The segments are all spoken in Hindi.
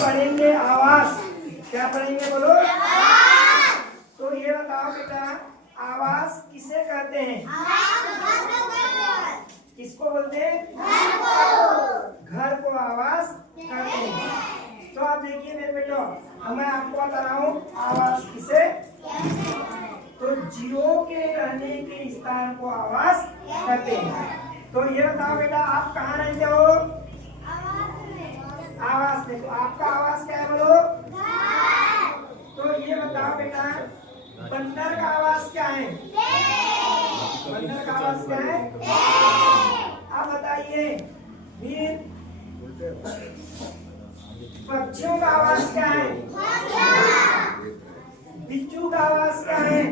पढ़ेंगे आवास। क्या पढ़ेंगे बोलो? आवास। तो ये बताओ बेटा, आवास किसे कहते हैं? किसको बोलते हैं? घर को आवास कहते हैं। तो आप देखिए मेरे बेटो, मैं आपको बता रहा हूँ आवास किसे। तो जीवों के रहने के स्थान को आवास कहते हैं। तो ये बताओ बेटा, आप कहाँ रहते हो? आवास में। तो आपका आवास क्या है बोलो? तो ये बताओ बेटा, बंदर का आवास क्या है? बंदर का आवास क्या है? आप बताइए। फिर पक्षियों का आवास क्या है? बिच्छू का आवास क्या है?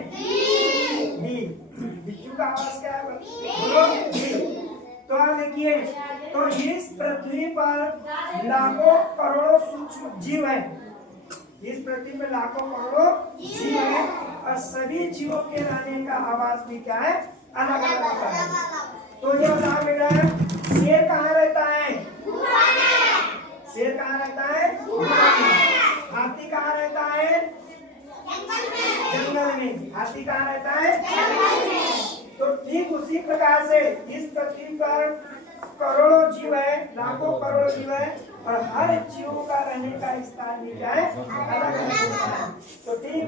बिच्छू का आवास क्या है बोलो? तो आप देखिए, तो इस पृथ्वी पर लाखों करोड़ों सूक्ष्म जीव है। इस पृथ्वी पर लाखों करोड़ों जीव है और सभी जीवों के रहने का आवास भी क्या है? अलग अलग होता है। तो ये बताओ बेटा, शेर कहाँ रहता है? शेर कहाँ रहता है? हाथी कहाँ रहता है? जंगल में। हाथी कहाँ रहता है? तो ठीक उसी प्रकार से इस पृथ्वी पर करोड़ों जीव है, लाखों करोड़ों जीव है और हर जीव का रहने का स्थान भी क्या है? अलग अलग होता है। तो ठीक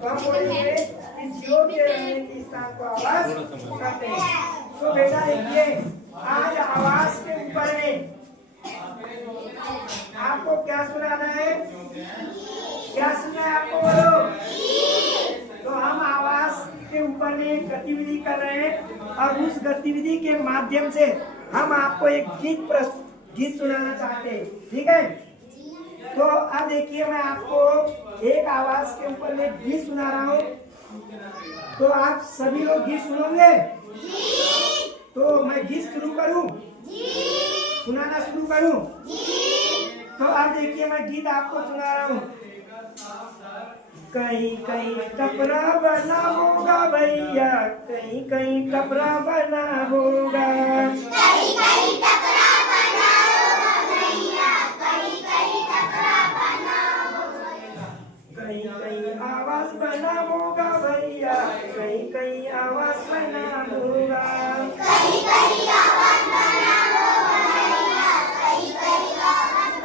तो हम बोलेंगे कि जीवों के रहने के स्थान को आवास कहते हैं। तो बेटा देखिए, आज आवास के ऊपर में आपको क्या सुनाना है? क्या सुनना है आपको बोलो? तो हम आवास के ऊपर में गतिविधि कर रहे हैं और उस गतिविधि के माध्यम से हम आपको एक गीत सुनाना चाहते हैं। ठीक है? तो अब देखिए, मैं आपको एक आवास के ऊपर में गीत सुना रहा हूँ। तो आप सभी लोग गीत सुनोगे? तो मैं गीत शुरू करूँ? सुनाना शुरू करूँ? तो अब देखिए, मैं गीत आपको सुना रहा हूँ। कहीं कहीं टपरा बना होगा भैया, कहीं कहीं टपरा बना होगा, कहीं कहीं टपरा बना होगा भैया, कहीं कहीं टपरा बना होगा, कहीं कहीं आवाज बना होगा भैया, कहीं कहीं आवाज बना होगा, कहीं कहीं आवाज बना होगा भैया, कहीं कहीं आवाज बना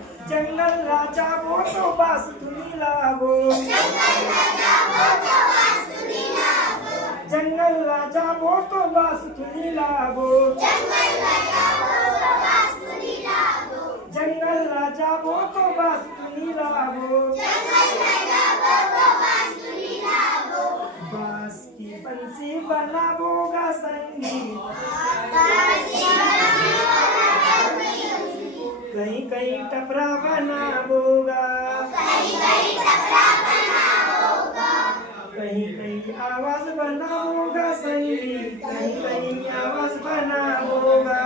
होगा। जंगल राजा वो तो बांसुरी लावो, जंगल राजा वो तो बांसुरी लावो, जंगल राजा वो तो बांसुरी लावो, जंगल राजा वो तो बांसुरी लावो, जंगल राजा वो तो बांसुरी लावो, जंगल राजा वो तो बांसुरी लावो। बांस की बंसी बनावोगा संगीत, कहीं कहीं टपरा बना होगा, कहीं कहीं टपरा बना होगा, कहीं कहीं आवाज बना होगा संगीत, कहीं कहीं आवाज बना होगा,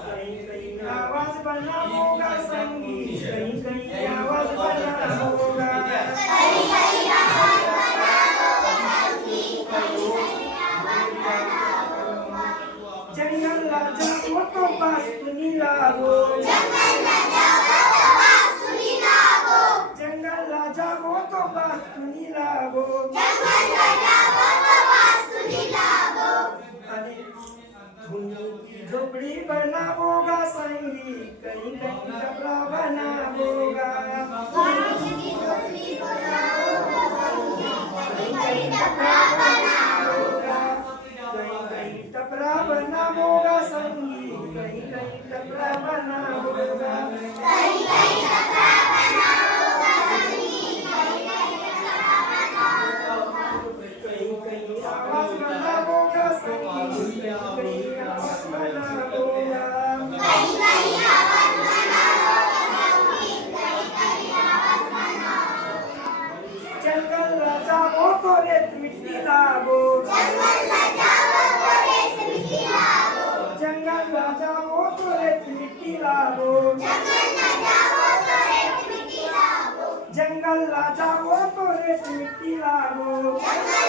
कहीं कहीं आवाज बना होगा संगीत, कहीं कहीं आवाज बना होगा, कहीं कहीं आवाज बना होगा संगीत, कहीं कहीं आवाज बना होगा, कहीं कहीं आवाज बना होगा संगीत, कहीं जंगल राजा वो तो बांसुरी लावो, जंगल राजा वो तो बांसुरी लावो, जंगल राजा वो तो बांसुरी लावो, जंगल राजा वो तो बांसुरी लावो। अरे धुनी की झोपड़ी बनावोगा संगीत, कहीं कहीं टपरा बनावोगा, धुनी की झोपड़ी बनावोगा संगीत, कहीं कहीं टपरा बनावोगा, कहीं कहीं टपरा बना होगा संगीत, कहीं कहीं टपरा बना होगा, कहीं कहीं टपरा बना होगा संगीत, कहीं कहीं टपरा बना होगा, कहीं कहीं आवाज बना होगा संगीत, कहीं कहीं आवाज बना होगा, कहीं कहीं आवाज बना होगा संगीत, कहीं कहीं आवाज बना होगा। जंगल राजा वो तो रेत मिट्टी लावो, जंगल राजा वो तो रेत मिट्टी लावो, जंगल राजा वो तो रेत मिट्टी लावो, जंगल राजा वो तो रेत मिट्टी लावो, जंगल राजा वो तो रेत मिट्टी लावो, जंगल